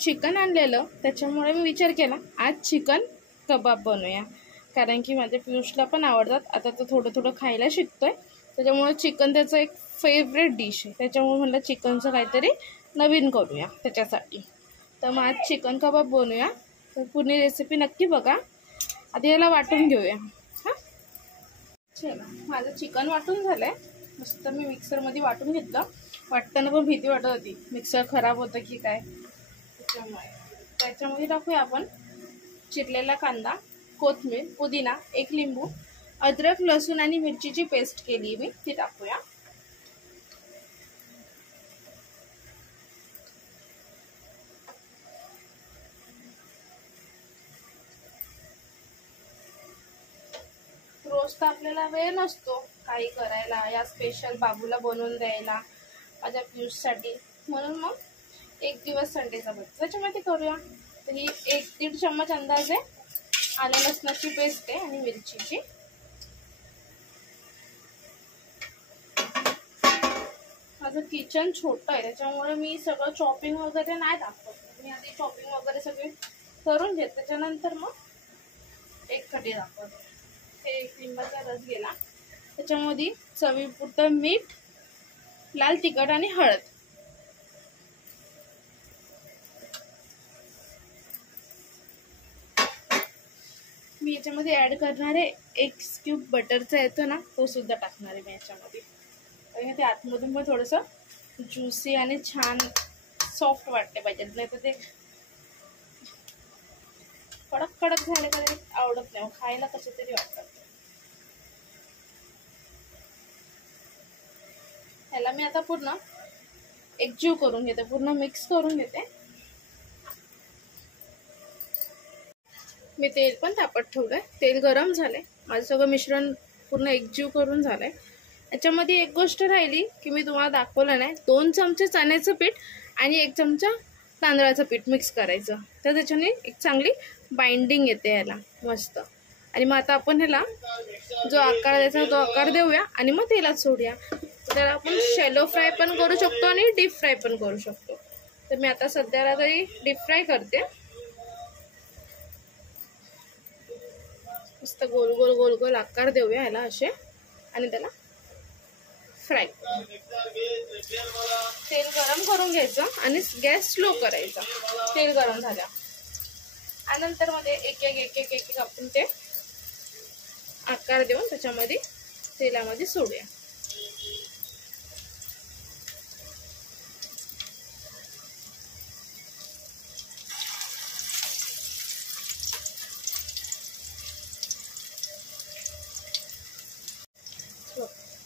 चिकन आणलेलं, त्याच्यामुळे मी विचार केला आज चिकन कबाब बनवूया, कारण की माझ्या पियुषला पण आवडतात. आता तो थोडं थोडं खायला शिकतोय, त्याच्यामुळे चिकन त्याचं एक फेवरेट डिश आहे. त्याच्यामुळे म्हटलं चिकनचं काहीतरी नवीन करूया त्याच्यासाठी. तर मग आज चिकन कबाब बनवूया. तर पूर्ण रेसिपी नक्की बघा. आधी याला वाटून घेऊया. हां, चला, माझं चिकन वाटून झालंय. मस्त मी मिक्सरमध्ये वाटून घेतलं. वाटताना पण भीती वाटत होती मिक्सर खराब होतं की काय, त्याच्यामध्ये टाकूया आपण चिरलेला कांदा, कोथिंबीर, पुदिना, एक लिंबू, अद्रक, लसूण आणि मिरचीची पेस्ट केली मी, ती टाकूया. रोज तर आपल्याला वेळ नसतो काही करायला, या स्पेशल बाबूला बनवून द्यायला माझ्या पियुषसाठी, म्हणून मग एक दिवस संडेचा बघतो त्याच्यामध्ये करूया. तर ही 1-1.5 चम्मच अंदाजे आलं लसणाची पेस्ट आहे आणि मिरचीची. माझं किचन छोटं आहे, त्याच्यामुळे मी सगळं चॉपिंग वगैरे नाही दाखवत. मी आधी चॉपिंग वगैरे सगळे करून घेते, त्याच्यानंतर मग एक कढी दाखवते. हे लिंबाचा रस गेला, त्याच्यामध्ये चवीपुरतं मीठ, लाल तिखट आणि हळद. मी याच्यामध्ये ऍड करणार आहे 1 स्कूप बटरचा येतो ना, तो सुद्धा टाकणार आहे मी याच्यामध्ये, कारण ते आतमधून पण थोडंसं ज्युसी आणि छान सॉफ्ट वाटते पाहिजे, नाही तर ते कडक कडक झाले तर आवडत नाही, खायला कसं तरी वाटतं. ह्याला मी आता पूर्ण एकजीव करून घेते, पूर्ण मिक्स करून घेते. मी तेल पण तापत ठेवलंय, तेल गरम झालंय, माझं सगळं मिश्रण पूर्ण एकजीव करून झालंय. याच्यामध्ये एक गोष्ट राहिली की मी तुम्हाला दाखवलं नाही, 2 चमचे चण्याचं पीठ आणि 1 चमचा तांदळाचं पीठ मिक्स करायचं, तर त्याच्याने एक चांगली बाइंडिंग येते याला मस्त. आणि मग आता आपण ह्याला जो आकार द्यायचा तो आकार देऊया आणि मग तेलात सोडूया. त्याला आपण शॅलो फ्राय पण करू शकतो आणि डीप फ्राय पण करू शकतो. तर मी आता सध्याला तरी डीप फ्राय करते. मस्त गोल गोल गोल गोल आकार देऊया ह्याला असे आणि त्याला फ्राय. तेल गरम करून घ्यायचं आणि गॅस स्लो करायचा. तेल गरम झाल्या आणि नंतर मध्ये एक एक आपण ते आकार देऊन त्याच्यामध्ये तेलामध्ये सोडूया.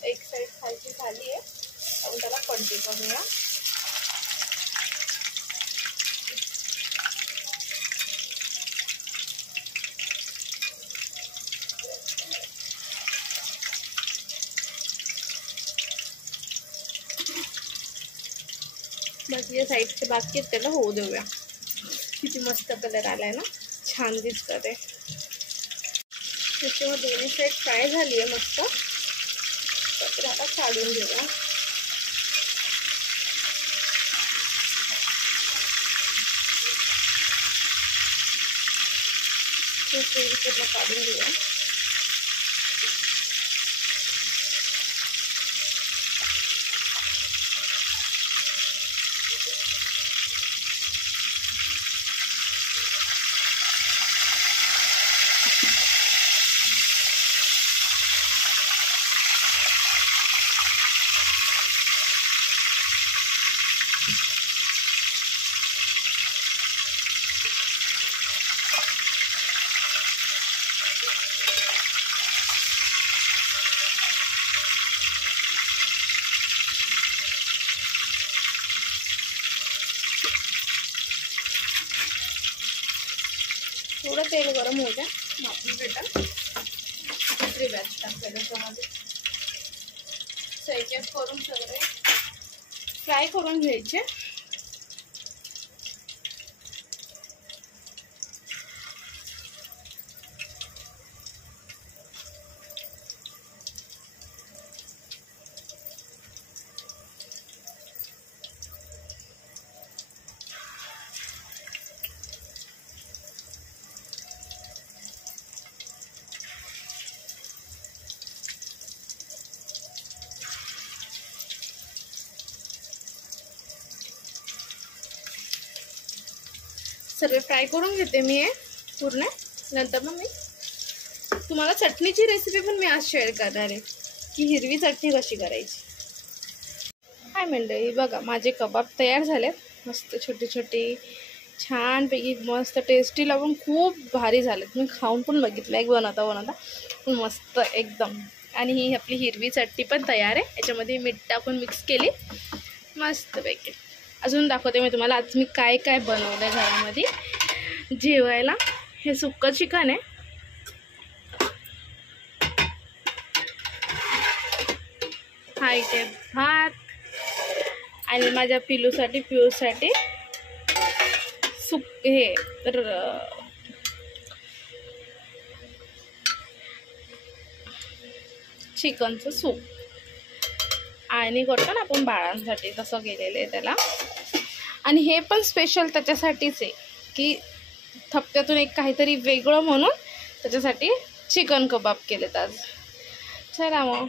एक साइड खालची झाली आहे, आपण त्याला पलटी करूया. बाकी साईडचे बाकी आहेत त्याला होऊ देऊया. किती मस्त कलर आलाय ना, छान दिसतं ते. त्याच्यावर दोन्ही साईड फ्राय झाली आहे मस्त, तर आता काढून घेऊया. तेल पूर्ण काढून घेऊया. थोडं तेल गरम होऊ द्या, मग आपण रिटर्न दुसरी बॅच टाकते त्याच्यामध्ये. एक एक करून सगळे फ्राय करून घ्यायचे. सर्व फ्राय करून घेते मी हे पूर्ण. नंतर मग मी तुम्हाला चटणीची रेसिपी पण मी आज शेअर करणार आहे की हिरवी चटणी कशी करायची. काय मंडळी बघा माझे कबाब तयार झालेत मस्त छोटे छोटे छानपैकी मस्त टेस्टी लागून खूप भारी झालेत. मी खाऊन पण बघितलं एक बनवता मस्त एकदम. आणि ही आपली हिरवी चटणी पण तयार आहे. याच्यामध्ये मीठ टाकून मिक्स केली मस्तपैकी. अजून दाखवते मी तुम्हाला आज मी काय काय बनवलं आहे घरामध्ये जेवायला. हे सुक्कं चिकन आहे. हा इथे भात आणि माझ्या पियूसाठी हे चिकनचं सूप. आणि करतो ना आपण बाळांसाठी तसं केलेलं आहे त्याला. आणि हे पण स्पेशल त्याच्यासाठीच आहे की हप्त्यातून एक काहीतरी वेगळं म्हणून त्याच्यासाठी चिकन कबाब केलेत आज. चला मग